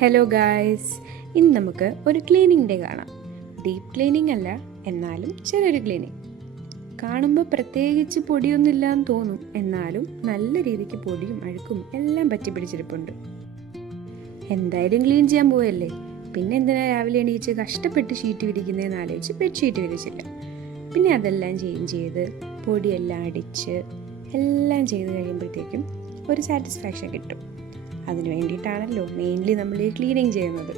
Hello guys, ഇന്ന് നമുക്ക് ഒരു ക്ലീനിങ് ഡേ കാണാം. ഡീപ്പ് ക്ലീനിങ് അല്ല, എന്നാലും ചെറിയൊരു ക്ലീനിങ്. കാണുമ്പോൾ പ്രത്യേകിച്ച് പൊടിയൊന്നുമില്ലാന്ന് തോന്നും, എന്നാലും നല്ല രീതിക്ക് പൊടിയും അഴുക്കും എല്ലാം പറ്റി പിടിച്ചിരിപ്പുണ്ട്. എന്തായാലും ക്ലീൻ ചെയ്യാൻ പോവല്ലേ, പിന്നെ എന്തിനാ രാവിലെ എണീച്ച് കഷ്ടപ്പെട്ട് ഷീറ്റ് വിരിക്കുന്നതെന്ന് ആലോചിച്ച് ബെഡ്ഷീറ്റ് വിരിച്ചില്ല. പിന്നെ അതെല്ലാം ചേഞ്ച് ചെയ്ത് പൊടിയെല്ലാം അടിച്ച് എല്ലാം ചെയ്ത് കഴിയുമ്പോഴത്തേക്കും ഒരു സാറ്റിസ്ഫാക്ഷൻ കിട്ടും. അതിനു വേണ്ടിയിട്ടാണല്ലോ മെയിൻലി നമ്മൾ ഈ ക്ലീനിങ് ചെയ്യുന്നത്.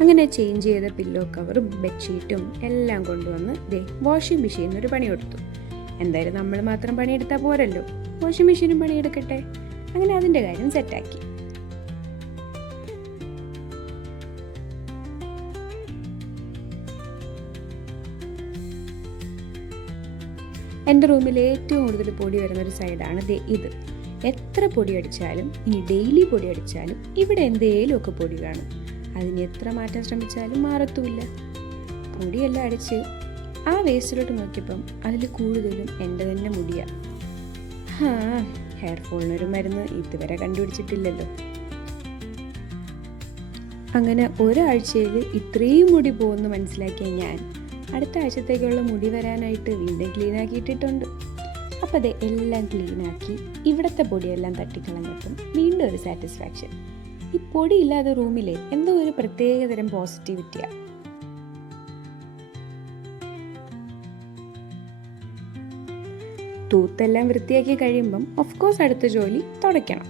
അങ്ങനെ ചേഞ്ച് ചെയ്ത പില്ലോ കവറും ബെഡ്ഷീറ്റും എല്ലാം കൊണ്ടുവന്ന് വാഷിംഗ് മെഷീനിൽ ഒരു പണി കൊടുത്തു. എന്തായാലും നമ്മൾ മാത്രം പണിയെടുത്താൽ പോരല്ലോ, വാഷിംഗ് മെഷീനും പണിയെടുക്കട്ടെ. അങ്ങനെ അതിൻ്റെ കാര്യം സെറ്റാക്കി. എൻ്റെ റൂമിൽ ഏറ്റവും കൂടുതൽ പൊടി വരുന്നൊരു സൈഡാണ് ഇത്. എത്ര പൊടി അടിച്ചാലും, ഇനി ഡെയിലി പൊടി അടിച്ചാലും ഇവിടെ എന്തേലുമൊക്കെ പൊടി കാണും. അതിന് എത്ര മാറ്റാൻ ശ്രമിച്ചാലും മാറത്തുമില്ല. പൊടിയെല്ലാം അടിച്ച് ആ വേസ്റ്റിലോട്ട് നോക്കിയപ്പം അതിൽ കൂടുതലും എൻ്റെ തന്നെ മുടിയാണ്. ഹെയർ ഫോളിനൊരു മരുന്ന് ഇതുവരെ കണ്ടുപിടിച്ചിട്ടില്ലല്ലോ. അങ്ങനെ ഒരാഴ്ചയിൽ ഇത്രയും മുടി പോകുമെന്ന് മനസ്സിലാക്കിയ ഞാൻ അടുത്ത ആഴ്ചത്തേക്കുള്ള മുടി വരാനായിട്ട് വീണ്ടും ക്ലീൻ ആക്കിയിട്ടിട്ടുണ്ട്. അപ്പോൾ അത് എല്ലാം ക്ലീനാക്കി ഇവിടുത്തെ പൊടിയെല്ലാം തട്ടിക്കളഞ്ഞപ്പം വീണ്ടും ഒരു സാറ്റിസ്ഫാക്ഷൻ. ഈ പൊടിയില്ലാതെ റൂമിലെ എന്തോ ഒരു പ്രത്യേകതരം പോസിറ്റിവിറ്റിയാണ്. തൂത്തെല്ലാം വൃത്തിയാക്കി കഴിയുമ്പം ഓഫ്കോഴ്സ് അടുത്ത ജോലി തുടയ്ക്കണം.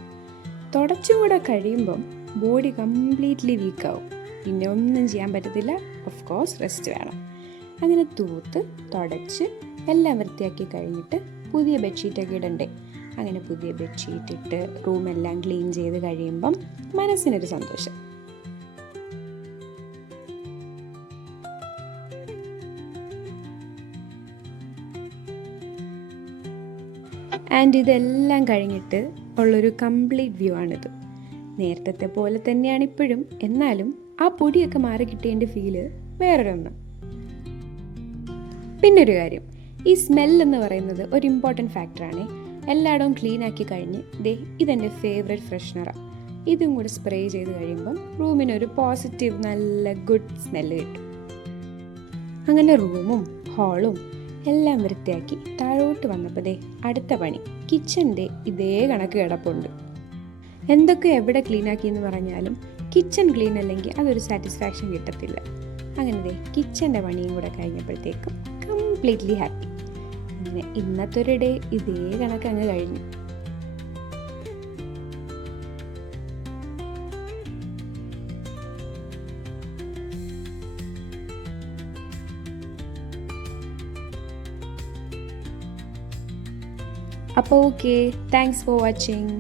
തുടച്ചും കൂടെ കഴിയുമ്പം ബോഡി കംപ്ലീറ്റ്ലി വീക്കാവും. പിന്നെ ഒന്നും ചെയ്യാൻ പറ്റത്തില്ല. ഓഫ്കോഴ്സ് റെസ്റ്റ് വേണം. അങ്ങനെ തൂത്ത് തുടച്ച് എല്ലാം വൃത്തിയാക്കി കഴിഞ്ഞിട്ട് പുതിയ ബെഡ്ഷീറ്റൊക്കെ ഇടണ്ടേ. അങ്ങനെ പുതിയ ബെഡ്ഷീറ്റ് ഇട്ട് റൂമെല്ലാം ക്ലീൻ ചെയ്ത് കഴിയുമ്പം മനസ്സിനൊരു സന്തോഷം. ആൻഡ് ഇതെല്ലാം കഴിഞ്ഞിട്ട് ഉള്ളൊരു കംപ്ലീറ്റ് വ്യൂ ആണിത്. നേരത്തെ പോലെ തന്നെയാണ് ഇപ്പോഴും, എന്നാലും ആ പൊടിയൊക്കെ മാറി കിട്ടിയതിൻ്റെ ഫീല് വേറൊരൊന്ന്. പിന്നൊരു കാര്യം, ഈ സ്മെല്ലെന്ന് പറയുന്നത് ഒരു ഇമ്പോർട്ടൻറ്റ് ഫാക്ടറാണ്. എല്ലായിടവും ക്ലീൻ ആക്കി കഴിഞ്ഞ് ഇതെൻ്റെ ഫേവറേറ്റ് ഫ്രഷ്നറാണ്. ഇതും കൂടി സ്പ്രേ ചെയ്ത് കഴിയുമ്പം റൂമിനൊരു പോസിറ്റീവ് നല്ല ഗുഡ് സ്മെല്ല് കിട്ടും. അങ്ങനെ റൂമും ഹാളും എല്ലാം വൃത്തിയാക്കി താഴോട്ട് വന്നപ്പോൾ അടുത്ത പണി കിച്ചൻ്റെ ഇതേ കണക്ക് കിടപ്പുണ്ട്. എന്തൊക്കെ എവിടെ ക്ലീൻ ആക്കി എന്ന് പറഞ്ഞാലും കിച്ചൺ ക്ലീൻ അല്ലെങ്കിൽ അതൊരു സാറ്റിസ്ഫാക്ഷൻ കിട്ടത്തില്ല. അങ്ങനെ കിച്ചൻ്റെ പണിയും കൂടെ കഴിഞ്ഞപ്പോഴത്തേക്കും കംപ്ലീറ്റ്ലി ഹാപ്പി. അങ്ങനെ ഇന്നത്തെ ഒരു ഡേ ഇതേ കണക്ക് അങ്ങ് കഴിഞ്ഞു. അപ്പോൾ ഓക്കെ, താങ്ക്സ് ഫോർ വാച്ചിങ്.